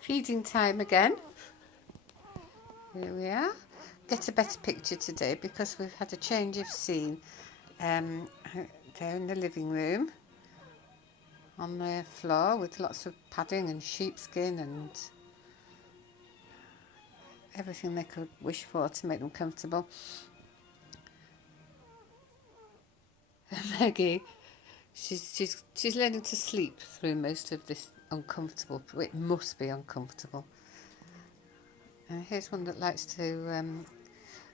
Feeding time again. Here we are. Get a better picture today because we've had a change of scene. They're in the living room on the floor with lots of padding and sheepskin and everything they could wish for to make them comfortable. Maggie, she's learning to sleep through most of this uncomfortable. It must be uncomfortable. And here's one that likes to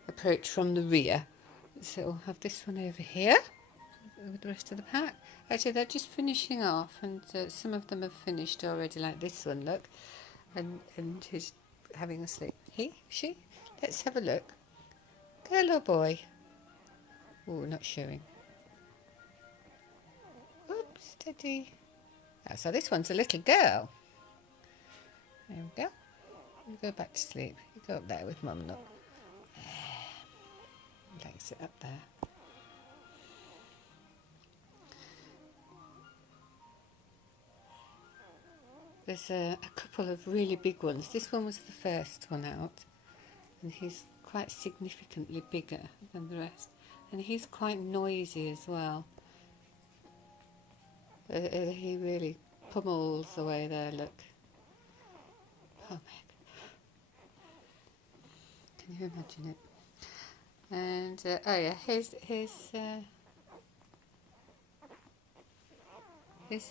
approach from the rear. So we'll have this one over here with the rest of the pack. Actually, they're just finishing off, and some of them have finished already, like this one, look. And he's having a sleep. She? Let's have a look. Girl or boy? Oh, not showing. Oops, steady. Oh, so this one's a little girl. There we go. You go back to sleep. You go up there with Mum, look. Legs it up there. There's a couple of really big ones. This one was the first one out, and he's quite significantly bigger than the rest. And he's quite noisy as well. He really pummels away there, look. Oh, Meg. Can you imagine it? And, oh yeah, here's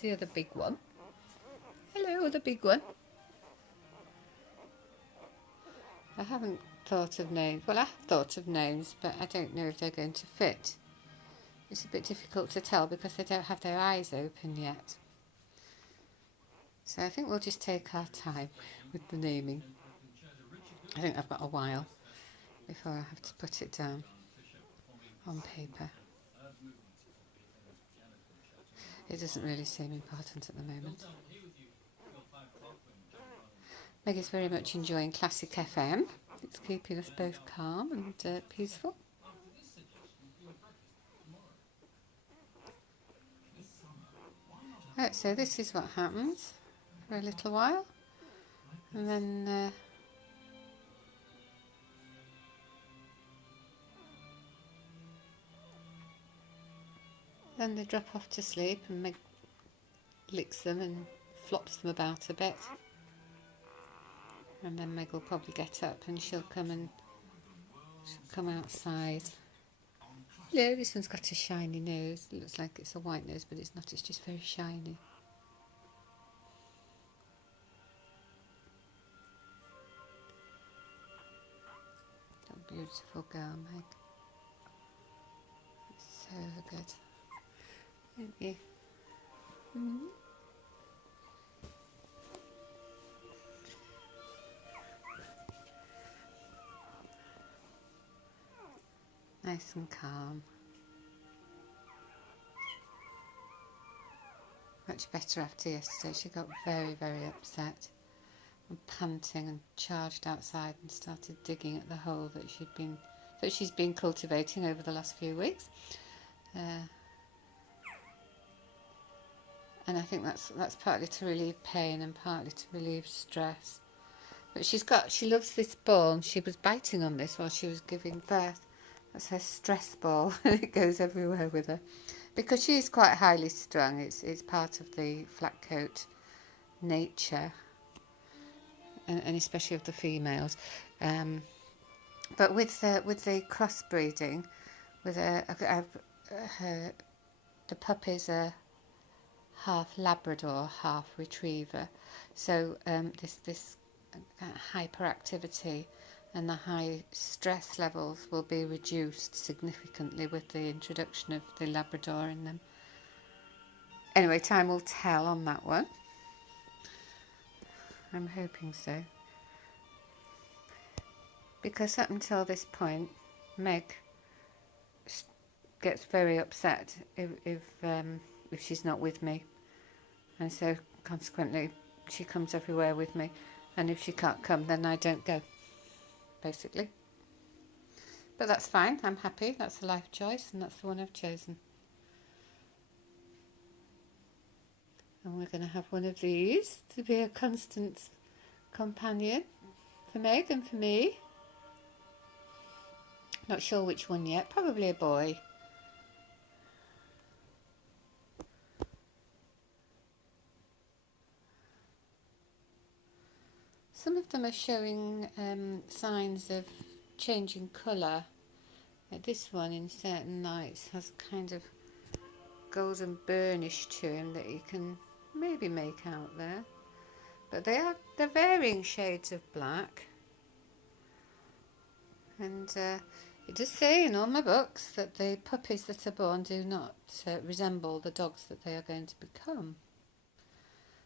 the other big one. Hello, the big one. I haven't thought of names. Well, I have thought of names, but I don't know if they're going to fit. It's a bit difficult to tell because they don't have their eyes open yet. So I think we'll just take our time with the naming. I think I've got a while before I have to put it down on paper. It doesn't really seem important at the moment. Meg is very much enjoying Classic FM. It's keeping us both calm and peaceful. Right, so this is what happens for a little while, and then they drop off to sleep, and Meg licks them and flops them about a bit. And then Meg will probably get up and she'll come outside. Hello, this one's got a shiny nose. It looks like it's a white nose, but it's not, it's just very shiny. That beautiful girl, Meg. It's so good. Thank you. Mm-hmm. Nice and calm. Much better after yesterday. She got very, very upset and panting and charged outside and started digging at the hole that she's been cultivating over the last few weeks. And I think that's partly to relieve pain and partly to relieve stress. But she loves this ball, and she was biting on this while she was giving birth. That's her stress ball, and it goes everywhere with her. Because she's quite highly strung, it's part of the flat coat nature, and especially of the females. But with the crossbreeding, with the puppies are half Labrador, half Retriever. So this hyperactivity and the high stress levels will be reduced significantly with the introduction of the Labrador in them. Anyway, time will tell on that one. I'm hoping so. Because up until this point, Meg gets very upset if she's not with me. And so consequently, she comes everywhere with me. And if she can't come, then I don't go, basically. But that's fine. I'm happy. That's a life choice, and that's the one I've chosen. And we're going to have one of these to be a constant companion for Meg and for me. Not sure which one yet, probably a boy. Some of them are showing signs of changing colour. This one in certain lights has kind of golden burnish to him that you can maybe make out there. But they're varying shades of black. And it does say in all my books that the puppies that are born do not resemble the dogs that they are going to become.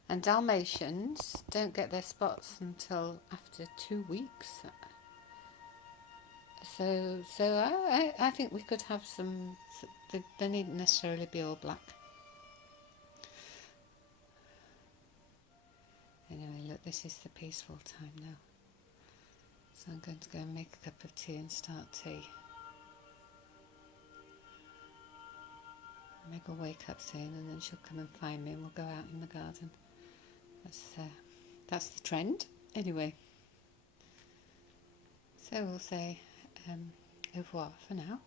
And Dalmatians don't get their spots until after 2 weeks. So I think we could have some. They needn't necessarily be all black. Anyway, look, this is the peaceful time now. So I'm going to go and make a cup of tea and start tea. Meg will wake up soon and then she'll come and find me and we'll go out in the garden. That's the trend. Anyway, so we'll say au revoir for now.